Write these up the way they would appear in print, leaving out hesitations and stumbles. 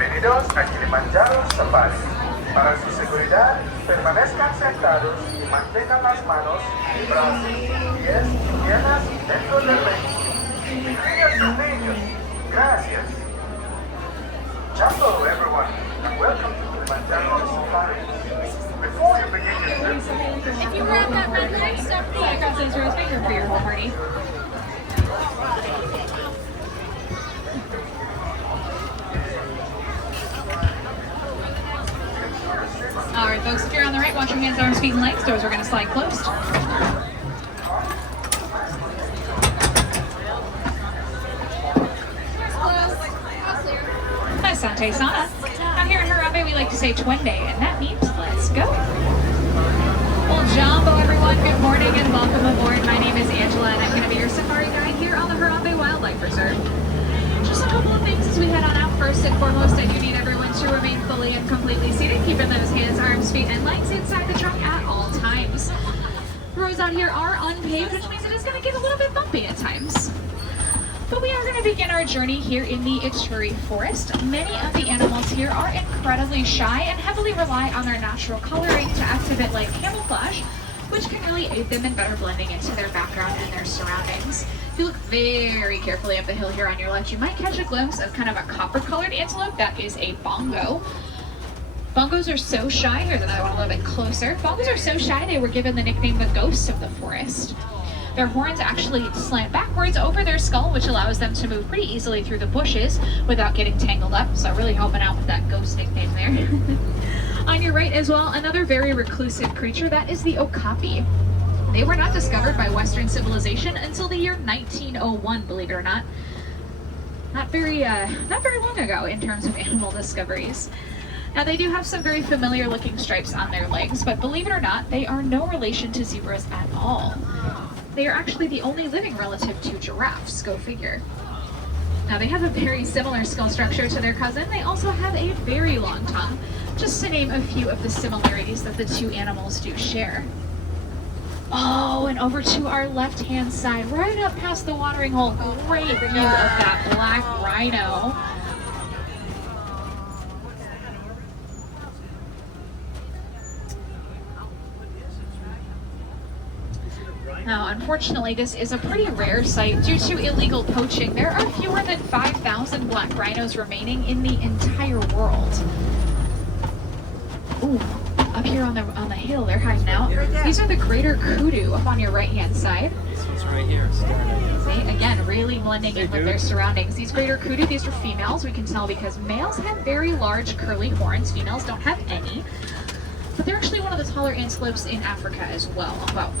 Bienvenidos a Kilimanjaro Safaris. Para su seguridad, permanezcan sentados y mantengan las manos, brazos, pies y piernas dentro del vehículo. Cuide a sus niños. Gracias. Hello everyone, and welcome to Kilimanjaro Safaris. Before you begin your trip, If you grab that red light, Stephanie, I got those rose finger for your whole party. Alright folks, if you're on the right, watch your hands, arms, feet, and legs. Doors are going to slide closed. Hi, Sante Sana. Out here in Harambe, we like to say Twende, and that means let's go. Well, Jumbo, everyone, good morning and welcome aboard. My name is Angela, and I'm going to be your safari guide here on the Harambe Wildlife Reserve. Just a couple of things as we head on out. First and foremost, I do need everyone to remain fully and completely seated, keeping those hands, arms, feet, and legs inside the truck at all times. The roads out here are unpaved, which means it is going to get a little bit bumpy at times. But we are going to begin our journey here in the Ituri Forest. Many of the animals here are incredibly shy and heavily rely on their natural coloring to act a bit like camouflage, which can really aid them in better blending into their background and their surroundings. If you look very carefully up the hill here on your left, you might catch a glimpse of kind of a copper-colored antelope. That is a bongo. Bongos are so shy. Here's another one a little bit closer. Bongos are so shy they were given the nickname the ghosts of the forest. Their horns actually slant backwards over their skull, which allows them to move pretty easily through the bushes without getting tangled up. So really helping out with that ghost nickname there. On your right as well, another very reclusive creature, that is the okapi. They were not discovered by Western civilization until the year 1901, believe it or not. Not very long ago in terms of animal discoveries. Now they do have some very familiar looking stripes on their legs, but believe it or not, they are no relation to zebras at all. They are actually the only living relative to giraffes, go figure. Now they have a very similar skull structure to their cousin. They also have a very long tongue, just to name a few of the similarities that the two animals do share. Oh, and over to our left-hand side, right up past the watering hole, great view of that black rhino. Now, unfortunately, this is a pretty rare sight due to illegal poaching. There are fewer than 5,000 black rhinos remaining in the entire world. Ooh, up here on the hill, they're hiding out. These are the greater kudu up on your right-hand side. This one's right here. See, again, really blending in with their surroundings. These greater kudu, these are females. We can tell because males have very large curly horns. Females don't have any. But they're actually one of the taller antelopes in Africa as well,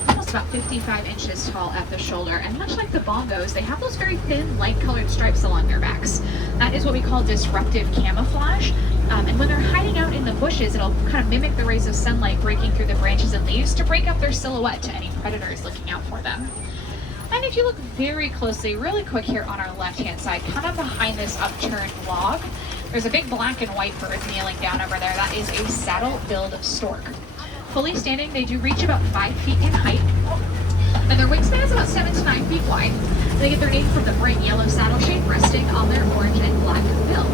almost about 55 inches tall at the shoulder. And much like the bongos, they have those very thin, light-colored stripes along their backs. That is what we call disruptive camouflage. And when they're hiding out in the bushes, it'll kind of mimic the rays of sunlight breaking through the branches and leaves to break up their silhouette to any predators looking out for them. And if you look very closely, really quick here on our left-hand side, kind of behind this upturned log, there's a big black and white bird kneeling down over there. That is a saddle-billed stork. Fully standing, they do reach about 5 feet in height, and their wingspan is about 7 to 9 feet wide. They get their name from the bright yellow saddle shape resting on their orange and black bill.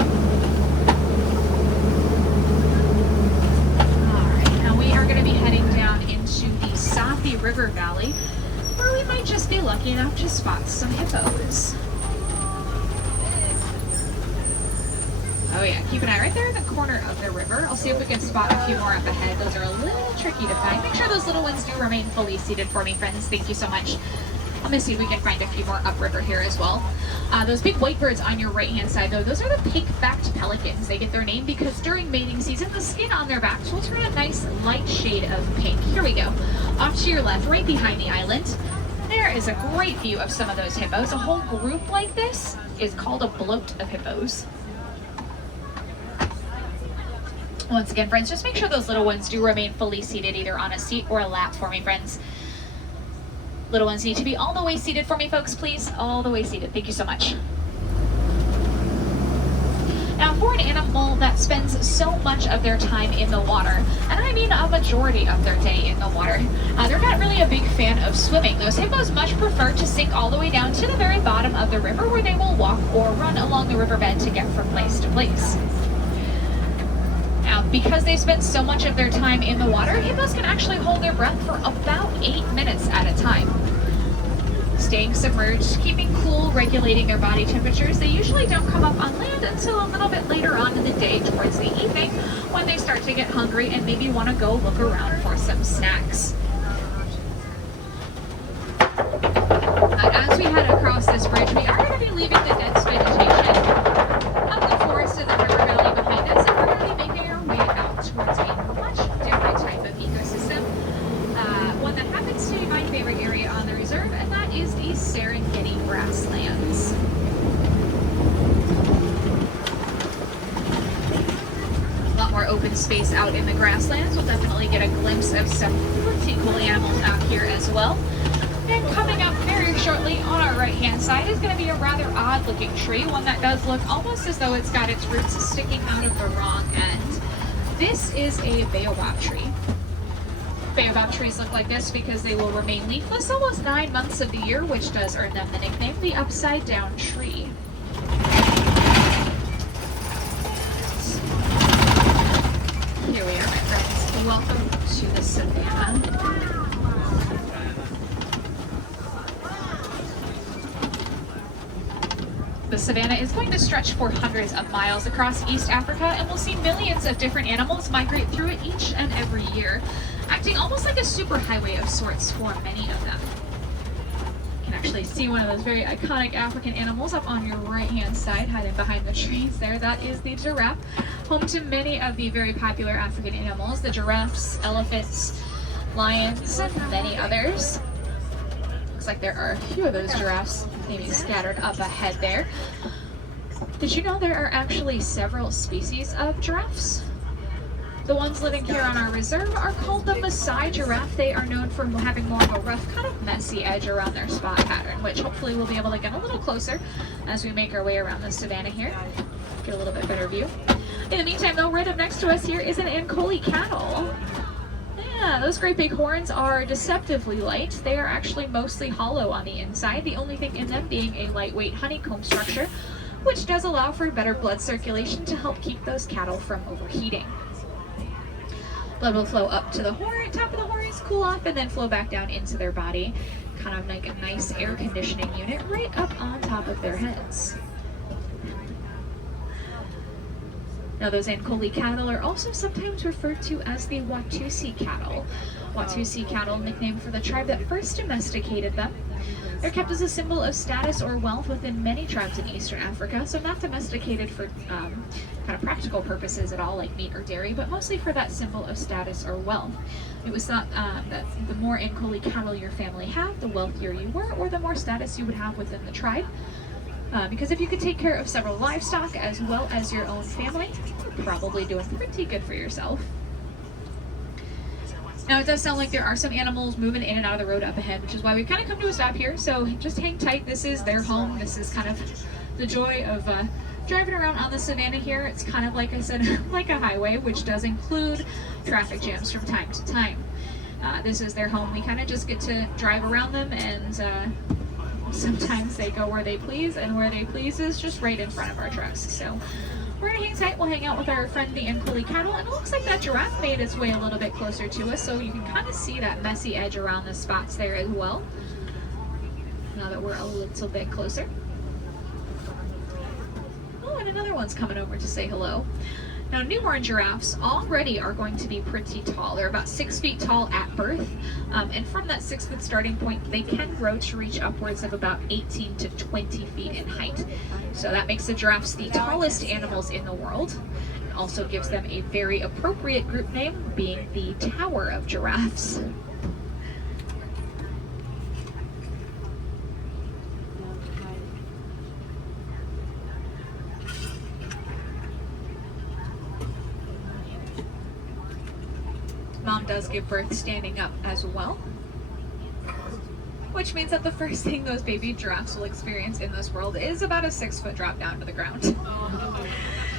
Alright, now we are going to be heading down into the Safi River Valley, where we might just be lucky enough to spot some hippos. Oh yeah, keep an eye right there in the corner of the river. I'll see if we can spot a few more up ahead. Those are a little tricky to find. Make sure those little ones do remain fully seated for me, friends. Thank you so much. Let me see if we can find a few more upriver here as well. Those big white birds on your right-hand side, though, those are the pink-backed pelicans. They get their name because during mating season, the skin on their backs will turn a nice light shade of pink. Here we go. Off to your left, right behind the island, there is a great view of some of those hippos. A whole group like this is called a bloat of hippos. Once again, friends, just make sure those little ones do remain fully seated either on a seat or a lap for me, friends. Little ones need to be all the way seated for me, folks, please. All the way seated. Thank you so much. Now, for an animal that spends so much of their time in the water, and I mean a majority of their day in the water, they're not really a big fan of swimming. Those hippos much prefer to sink all the way down to the very bottom of the river, where they will walk or run along the riverbed to get from place to place. Because they spend so much of their time in the water, hippos can actually hold their breath for about 8 minutes at a time. Staying submerged, keeping cool, regulating their body temperatures, they usually don't come up on land until a little bit later on in the day towards the evening when they start to get hungry and maybe want to go look around for some snacks. As we head across this bridge, we are going to be leaving the dense vegetation of the forest and the river valley behind us, and we're going to be making our way out towards a much different type of ecosystem. One that happens to be my favorite area on the reserve, and that is the Serengeti grasslands. A lot more open space out in the grasslands. We'll definitely get a glimpse of some pretty cool animals out here as well. And coming up very shortly on our right-hand side is going to be a rather odd-looking tree, one that does look almost as though it's got its roots sticking out of the wrong end. This is a baobab tree. Baobab trees look like this because they will remain leafless almost 9 months of the year, which does earn them the nickname the upside-down tree. Here we are, my friends. Welcome to the savannah. The savanna is going to stretch for hundreds of miles across East Africa, and we'll see millions of different animals migrate through it each and every year, acting almost like a superhighway of sorts for many of them. You can actually see one of those very iconic African animals up on your right-hand side, hiding behind the trees there. That is the giraffe, home to many of the very popular African animals, the giraffes, elephants, lions, and many others. Looks like there are a few of those giraffes maybe scattered up ahead there. Did you know there are actually several species of giraffes? The ones living here on our reserve are called the Maasai giraffe. They are known for having more of a rough, kind of messy edge around their spot pattern, which hopefully we'll be able to get a little closer as we make our way around the savanna here. Get a little bit better view. In the meantime, though, right up next to us here is an Ankole cattle. Yeah, those great big horns are deceptively light. They are actually mostly hollow on the inside, the only thing in them being a lightweight honeycomb structure, which does allow for better blood circulation to help keep those cattle from overheating. Blood will flow up to the horn, top of the horns, cool off, and then flow back down into their body. Kind of like a nice air conditioning unit right up on top of their heads. Now, those Ankole cattle are also sometimes referred to as the Watusi cattle. Watusi cattle, nicknamed for the tribe that first domesticated them. They're kept as a symbol of status or wealth within many tribes in Eastern Africa, so not domesticated for kind of practical purposes at all, like meat or dairy, but mostly for that symbol of status or wealth. It was thought that the more Ankole cattle your family had, the wealthier you were, or the more status you would have within the tribe. Because if you could take care of several livestock as well as your own family, you're probably doing pretty good for yourself. Now, it does sound like there are some animals moving in and out of the road up ahead, which is why we've kind of come to a stop here. So just hang tight. This is their home. This is kind of the joy of driving around on the savanna here. It's kind of, like I said, like a highway, which does include traffic jams from time to time. This is their home. We kind of just get to drive around them, and sometimes they go where they please, and where they please is just right in front of our trucks. So we're gonna hang tight. We'll hang out with our friend the Ankole cattle, and it looks like that giraffe made its way a little bit closer to us, so you can kind of see that messy edge around the spots there as well. Now that we're a little bit closer. Oh, and another one's coming over to say hello. Now, newborn giraffes already are going to be pretty tall. They're about 6 feet tall at birth, and from that 6-foot starting point, they can grow to reach upwards of about 18 to 20 feet in height. So that makes the giraffes the tallest animals in the world. It also gives them a very appropriate group name, being the Tower of Giraffes. Mom does give birth standing up as well, which means that the first thing those baby giraffes will experience in this world is about a 6-foot drop down to the ground.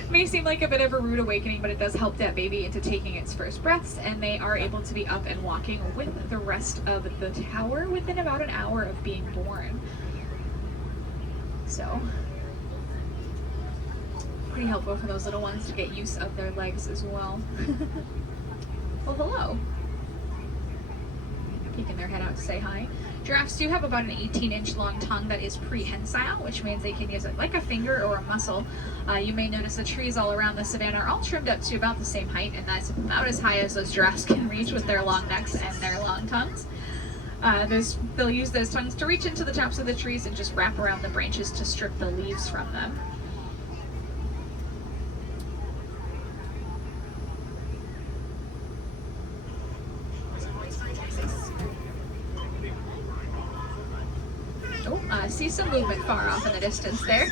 May seem like a bit of a rude awakening, but it does help that baby into taking its first breaths, and they are able to be up and walking with the rest of the tower within about an hour of being born. So Pretty helpful for those little ones to get use of their legs as well. Well, hello. Peeking their head out to say hi. Giraffes do have about an 18-inch long tongue that is prehensile, which means they can use it like a finger or a muscle. You may notice the trees all around the savannah are all trimmed up to about the same height, and that's about as high as those giraffes can reach with their long necks and their long tongues. They'll use those tongues to reach into the tops of the trees and just wrap around the branches to strip the leaves from them. Oh, I see some movement far off in the distance there.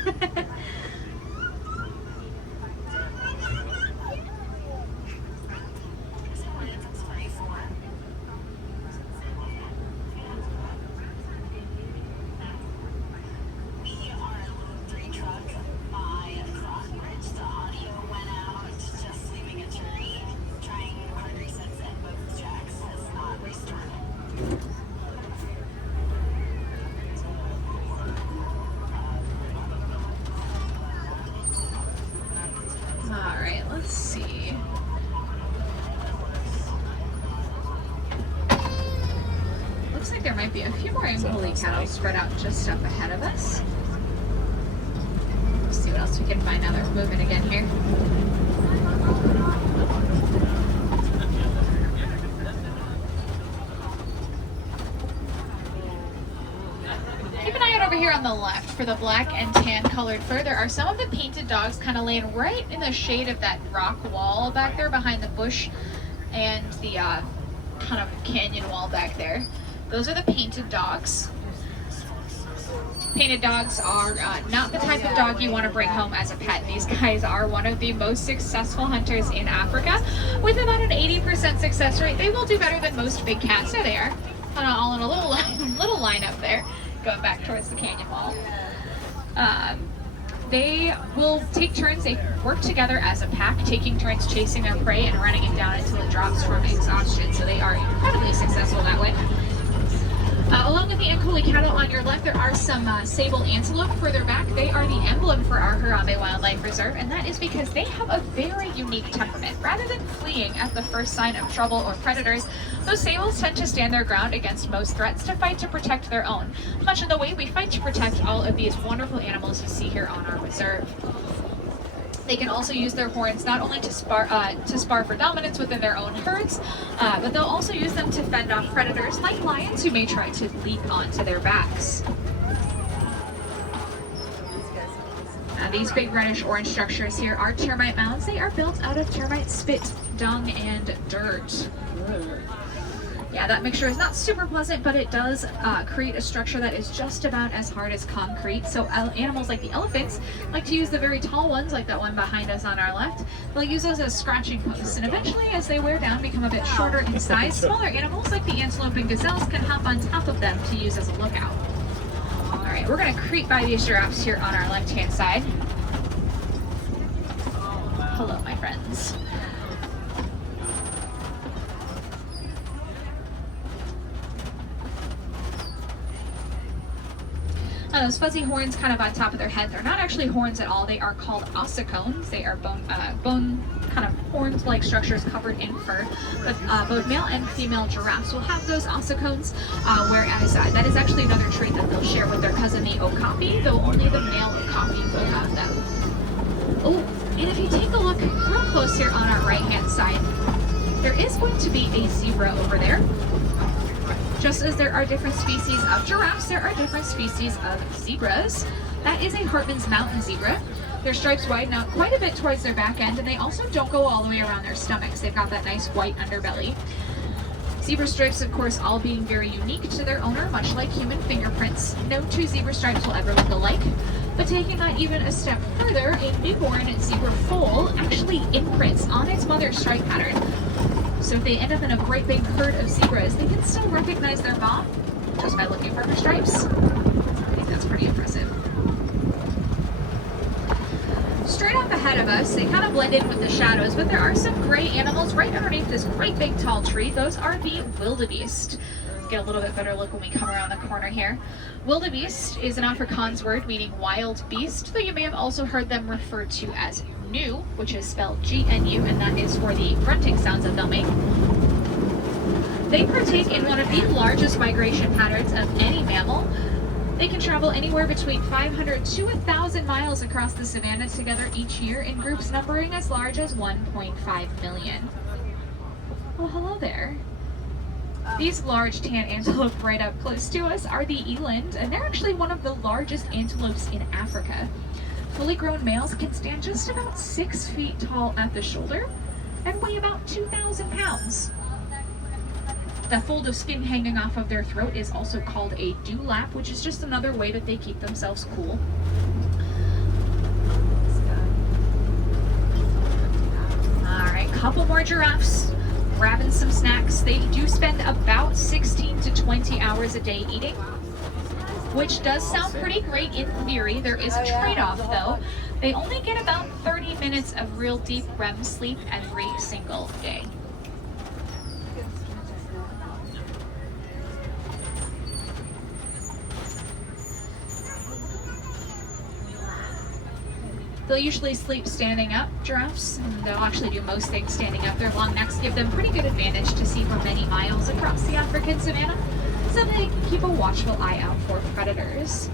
Let's see. Looks like there might be a few more unholy cattle spread out just up ahead of us. Let's see what else we can find now that we're moving again here. Keep an eye out over here on the left for the black and tan colored fur. There are some of the painted dogs kind of laying right in the shade of that rock wall back there behind the bush and the kind of canyon wall back there. Those are the painted dogs. Painted dogs are not the type of dog you want to bring home as a pet. These guys are one of the most successful hunters in Africa. With about an 80% success rate, they will do better than most big cats. There they are, all in a little lineup there, going back towards the canyon wall. They will take turns. They work together as a pack, taking turns chasing their prey and running it down until it drops from exhaustion. So they are incredibly successful that way. Along with the unholy cattle on your left, there are some sable antelope further back. They are the emblem for our Harambe Wildlife Reserve, and that is because they have a very unique temperament. Rather than fleeing at the first sign of trouble or predators, those sables tend to stand their ground against most threats to fight to protect their own, much in the way we fight to protect all of these wonderful animals you see here on our reserve. They can also use their horns not only to spar for dominance within their own herds, but they'll also use them to fend off predators like lions who may try to leap onto their backs. These big reddish-orange structures here are termite mounds. They are built out of termite spit, dung, and dirt. Yeah, that mixture is not super pleasant, but it does create a structure that is just about as hard as concrete. So animals like the elephants like to use the very tall ones, like that one behind us on our left. They'll use those as scratching posts, and eventually, as they wear down, become a bit shorter in size. Smaller animals like the antelope and gazelles can hop on top of them to use as a lookout. All right, we're gonna creep by these giraffes here on our left-hand side. Hello, my friends. Those fuzzy horns kind of on top of their head, they're not actually horns at all. They are called ossicones. They are bone kind of horns-like structures covered in fur. But both male and female giraffes will have those ossicones, whereas that is actually another trait that they'll share with their cousin, the okapi, though only the male okapi will have them. Oh, and if you take a look real close here on our right-hand side, there is going to be a zebra over there. Just as there are different species of giraffes, there are different species of zebras. That is a Hartman's mountain zebra. Their stripes widen out quite a bit towards their back end, and they also don't go all the way around their stomachs. They've got that nice white underbelly. Zebra stripes, of course, all being very unique to their owner, much like human fingerprints. No two zebra stripes will ever look alike. But taking that even a step further, a newborn zebra foal actually imprints on its mother's stripe pattern. So if they end up in a great big herd of zebras, they can still recognize their mom just by looking for her stripes. I think that's pretty impressive. Straight up ahead of us, they kind of blend in with the shadows, but there are some gray animals right underneath this great big tall tree. Those are the wildebeest. get a little bit better look when we come around the corner here. Wildebeest is an Afrikaans word meaning wild beast, though you may have also heard them referred to as gnu, which is spelled G-N-U, and that is for the grunting sounds that they'll make. They partake in one of the largest migration patterns of any mammal. They can travel anywhere between 500 to 1,000 miles across the savannah together each year in groups numbering as large as 1.5 million. Well, hello there. These large tan antelope right up close to us are the eland, and they're actually one of the largest antelopes in Africa. Fully grown males can stand just about 6 feet tall at the shoulder and weigh about 2,000 pounds. The fold of skin hanging off of their throat is also called a dewlap, which is just another way that they keep themselves cool. Alright, couple more giraffes, grabbing some snacks. They do spend about 16 to 20 hours a day eating, which does sound pretty great in theory. There is a trade-off though. They only get about 30 minutes of real deep REM sleep every single day. They'll usually sleep standing up, giraffes, and they'll actually do most things standing up. Their long necks give them pretty good advantage to see for many miles across the African savanna, so they can keep a watchful eye out for predators.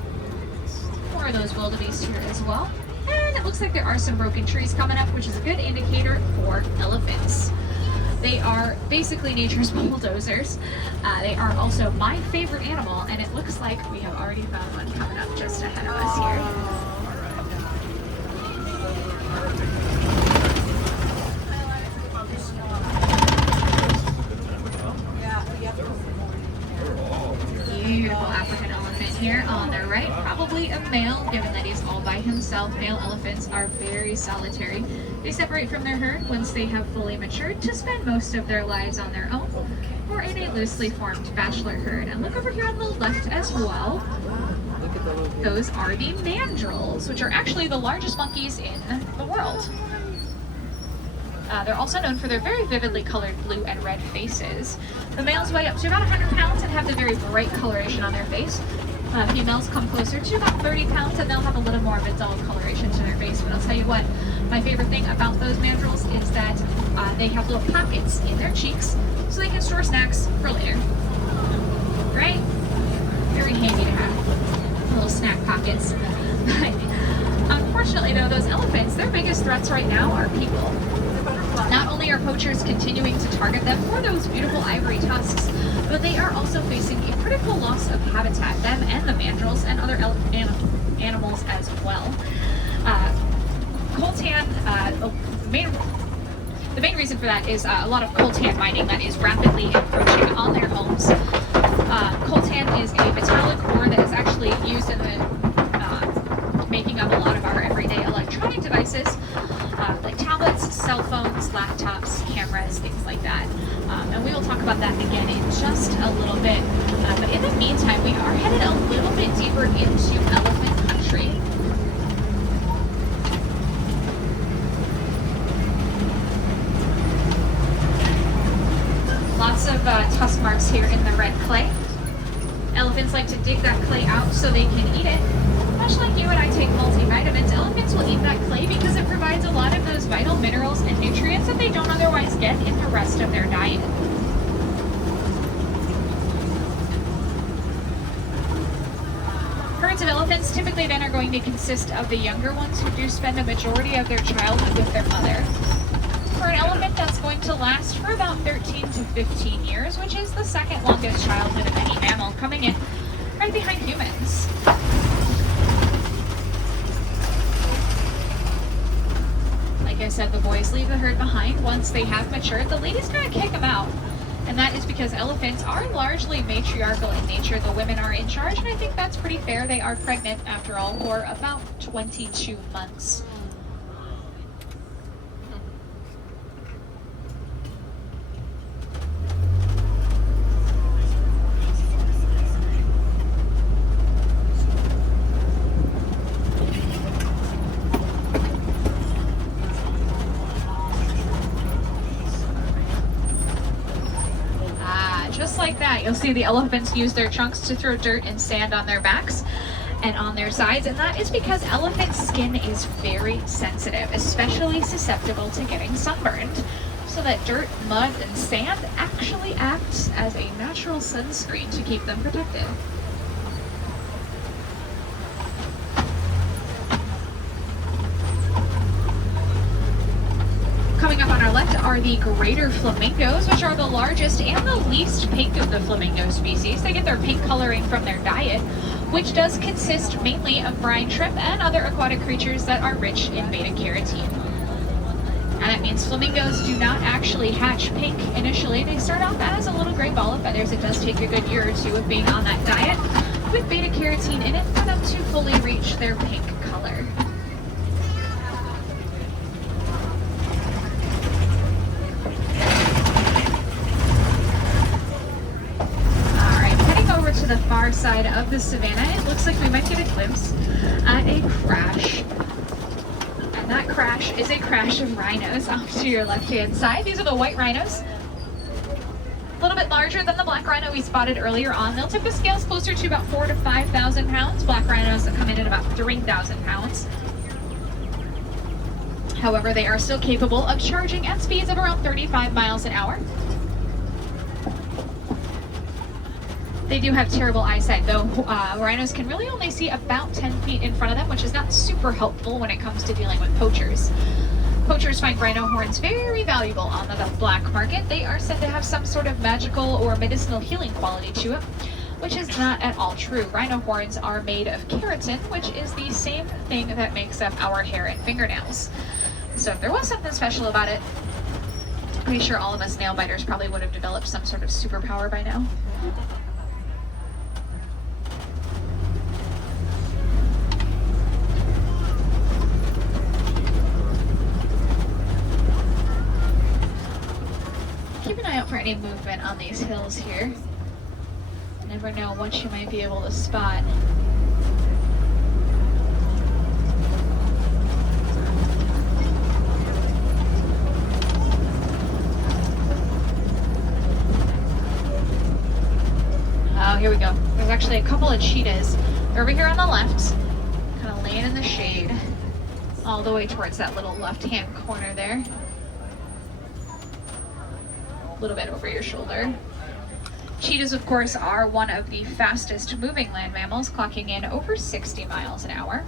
More of those wildebeest here as well. And it looks like there are some broken trees coming up, which is a good indicator for elephants. They are basically nature's bulldozers. They are also my favorite animal, and it looks like we have already found one coming up just ahead of us here. Beautiful African elephant here on the right, probably a male, given that he's all by himself. Male elephants are very solitary. They separate from their herd once they have fully matured to spend most of their lives on their own or in a loosely formed bachelor herd. And look over here on the left as well. Those are the mandrills, which are actually the largest monkeys in the world. They're also known for their very vividly colored blue and red faces. The males weigh up to about 100 pounds and have the very bright coloration on their face. Females come closer to about 30 pounds and they'll have a little more of a dull coloration to their face. But I'll tell you what, my favorite thing about those mandrills is that they have little pockets in their cheeks so they can store snacks for later. Right? Very handy to have. Little snack pockets. Unfortunately though, those elephants, their biggest threats right now are people. Not only are poachers continuing to target them for those beautiful ivory tusks, but they are also facing a critical loss of habitat, them and the mandrills and other animals as well. Coltan, the main reason for that is a lot of coltan mining that is rapidly encroaching on their homes. Coltan is a metallic ore that is actually used in the making of a lot of our everyday electronic devices, like tablets, cell phones, laptops, cameras, things like that. And we will talk about that again in just a little bit. But in the meantime, we are headed a little bit deeper into elephant country. Lots of tusk marks here in the red clay. Elephants like to dig that clay out so they can eat it. Much like you and I take multivitamins, elephants will eat that clay because it provides a lot of those vital minerals and nutrients that they don't otherwise get in the rest of their diet. Herds of elephants typically then are going to consist of the younger ones who do spend a majority of their childhood with their mother. For an elephant, that's going to last for about 13 to 15 years, which is the second longest childhood of any mammal, coming in right behind humans. Like I said, the boys leave the herd behind once they have matured. The ladies kind of kick them out. And that is because elephants are largely matriarchal in nature. The women are in charge, and I think that's pretty fair. They are pregnant, after all, for about 22 months. like that, you'll see the elephants use their trunks to throw dirt and sand on their backs and on their sides, and that is because elephant skin is very sensitive, especially susceptible to getting sunburned. So that dirt, mud, and sand actually acts as a natural sunscreen to keep them protected. Coming up on our left are the greater flamingos, which are the largest and the least pink of the flamingo species. They get their pink coloring from their diet, which does consist mainly of brine shrimp and other aquatic creatures that are rich in beta-carotene. And that means flamingos do not actually hatch pink initially. They start off as a little gray ball of feathers. It does take a good year or two of being on that diet with beta-carotene in it for them to fully reach their pink color. To the far side of the savannah, it looks like we might get a glimpse at a crash. And that crash is a crash of rhinos off to your left-hand side. These are the white rhinos. A little bit larger than the black rhino we spotted earlier on. They'll tip the scales closer to about 4,000 to 5,000 pounds. Black rhinos that come in at about 3,000 pounds. However, they are still capable of charging at speeds of around 35 miles an hour. They do have terrible eyesight, though. Rhinos can really only see about 10 feet in front of them, which is not super helpful when it comes to dealing with poachers. Poachers find rhino horns very valuable on the black market. They are said to have some sort of magical or medicinal healing quality to it, which is not at all true. Rhino horns are made of keratin, which is the same thing that makes up our hair and fingernails. So if there was something special about it, I'm pretty sure all of us nail biters probably would have developed some sort of superpower by now. Keep an eye out for any movement on these hills here. You never know what you might be able to spot. Oh, here we go. There's actually a couple of cheetahs. They're over here on the left, kind of laying in the shade, all the way towards that little left-hand corner there. A little bit over your shoulder. Cheetahs, of course, are one of the fastest moving land mammals, clocking in over 60 miles an hour.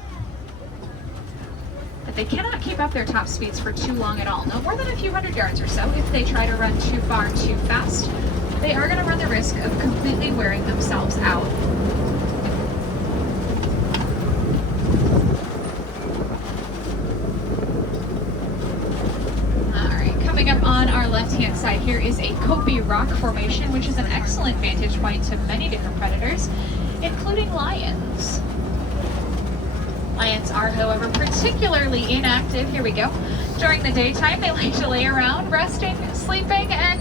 But they cannot keep up their top speeds for too long at all, no more than a few hundred yards or so. If they try to run too far too fast, they are going to run the risk of completely wearing themselves out. Coming up on our left-hand side here is a Kopi rock formation, which is an excellent vantage point to many different predators, including lions. Lions are, however, particularly inactive. Here we go. During the daytime, they like to lay around, resting, sleeping, and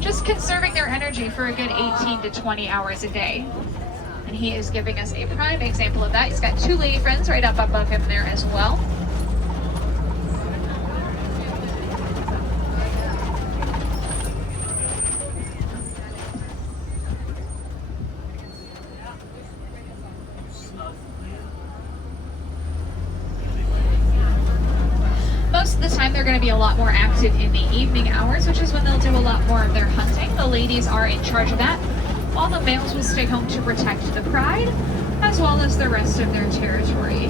just conserving their energy for a good 18 to 20 hours a day. And he is giving us a prime example of that. He's got two lady friends right up above him there as well. Most of the time they're going to be a lot more active in the evening hours, which is when they'll do a lot more of their hunting. The ladies are in charge of that, while the males will stay home to protect the pride, as well as the rest of their territory.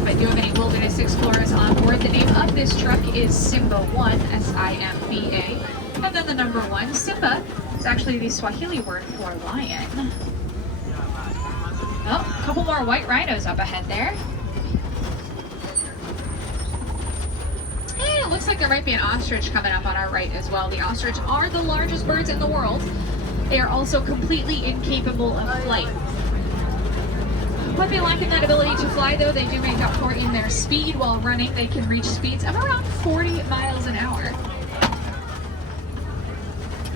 If I do have any wilderness explorers on board, the name of this truck is Simba 1, S-I-M-B-A, and then the number 1. Simba is actually the Swahili word for lion. Oh, a couple more white rhinos up ahead there. It looks like there might be an ostrich coming up on our right as well. The ostrich are the largest birds in the world. They are also completely incapable of flight. What they lack in that ability to fly, though, they do make up for in their speed while running. They can reach speeds of around 40 miles an hour.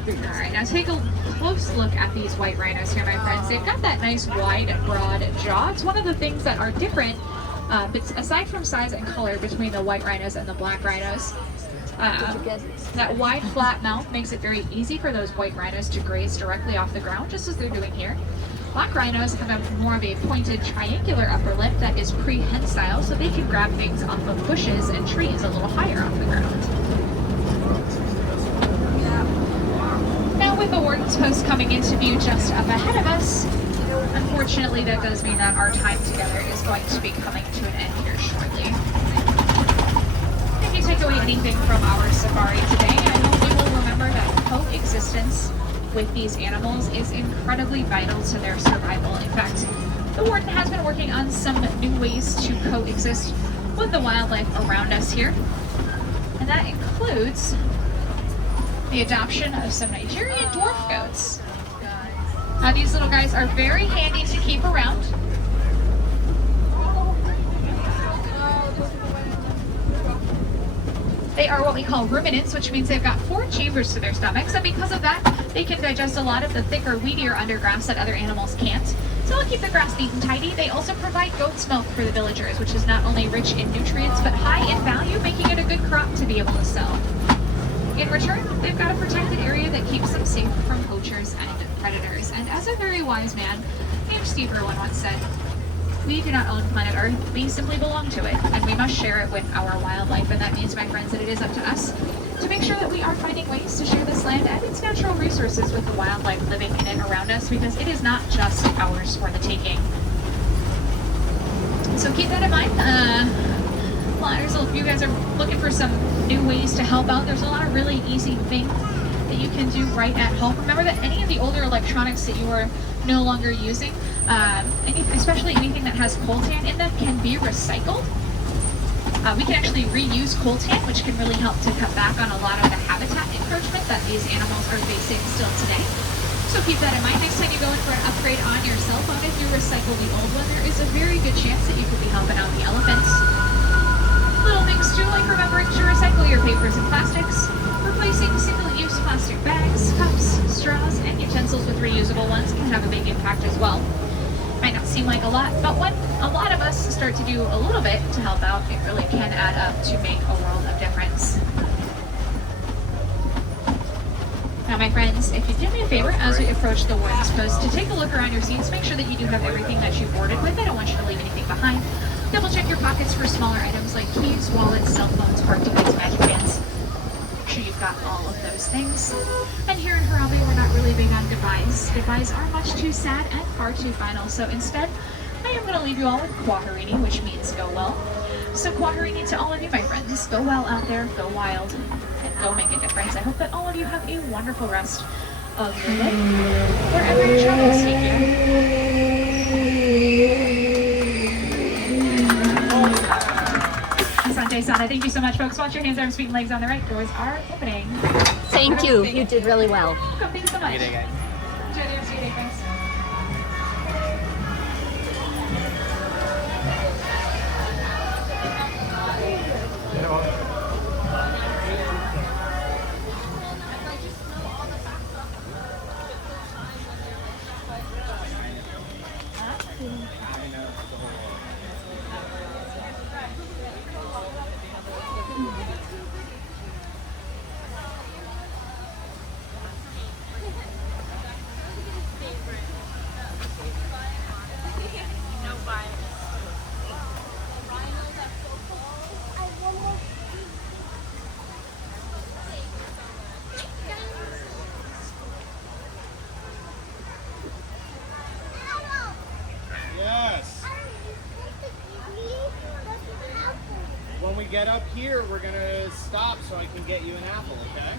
Alright, now take a close look at these white rhinos here, my friends. They've got that nice wide, broad jaw. It's one of the things that are different, but aside from size and color, between the white rhinos and the black rhinos. That wide, flat mouth makes it very easy for those white rhinos to graze directly off the ground, just as they're doing here. Black rhinos have more of a pointed triangular upper lip that is prehensile, so they can grab things off of bushes and trees a little higher off the ground. Now with the warden's post coming into view just up ahead of us, unfortunately that does mean that our time together is going to be coming to an end here shortly. If you take away anything from our safari today, I hope you will remember that coexistence with these animals is incredibly vital to their survival. In fact, the warden has been working on some new ways to coexist with the wildlife around us here. And that includes the adoption of some Nigerian dwarf goats. These little guys are very handy to keep around. They are what we call ruminants, which means they've got 4 chambers to their stomachs, and because of that, they can digest a lot of the thicker, weedier undergrass that other animals can't. So they'll keep the grass neat and tidy. They also provide goat's milk for the villagers, which is not only rich in nutrients, but high in value, making it a good crop to be able to sell. In return, they've got a protected area that keeps them safe from poachers and predators. And as a very wise man named Steve Irwin once said, we do not own planet Earth, we simply belong to it, and we must share it with our wildlife. And that means, my friends, that it is up to us to make sure that we are finding ways to share this land and its natural resources with the wildlife living in and around us, because it is not just ours for the taking. So keep that in mind. If you guys are looking for some new ways to help out, there's a lot of really easy things that you can do right at home. Remember that any of the older electronics that you are no longer using, especially anything that has coltan in them, can be recycled. We can actually reuse coltan, which can really help to cut back on a lot of the habitat encroachment that these animals are facing still today. So keep that in mind. Next time you go in for an upgrade on your cell phone, if you recycle the old one, there is a very good chance that you could be helping out the elephants. Little things too, like remembering to recycle your papers and plastics, replacing single-use plastic bags, cups, straws, and utensils with reusable ones can have a big impact as well. Might not seem like a lot, but when a lot of us start to do a little bit to help out, it really can add up to make a world of difference. Now, my friends, if you do me a favor as we approach the warden's post, to take a look around your seats, make sure that you do have everything that you boarded with. I don't want you to leave anything behind. Double check your pockets for smaller items like keys, wallets, cell phones, park tickets, magic bands. Make sure you've got all of those things. And here in Harambe, we're not really big on goodbyes. Goodbyes are much too sad and far too final. So instead, I am going to leave you all with Kwaharini, which means go well. So Kwaharini to all of you, my friends. Go well out there, go wild, and go make a difference. I hope that all of you have a wonderful rest of your day, wherever your travels take you. Asante Sana, thank you so much, folks. Watch your hands, arms, feet, and legs on the right. Doors are opening. Thank you. You did really well. Welcome. Thank you so much. Enjoy the rest of your day, friends. When we get up here, we're going to stop so I can get you an apple, okay?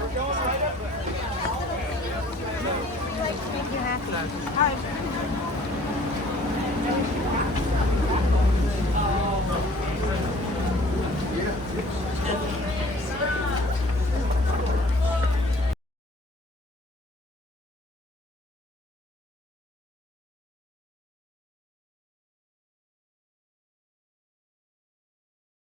We're going right up there. Make you happy. Hi.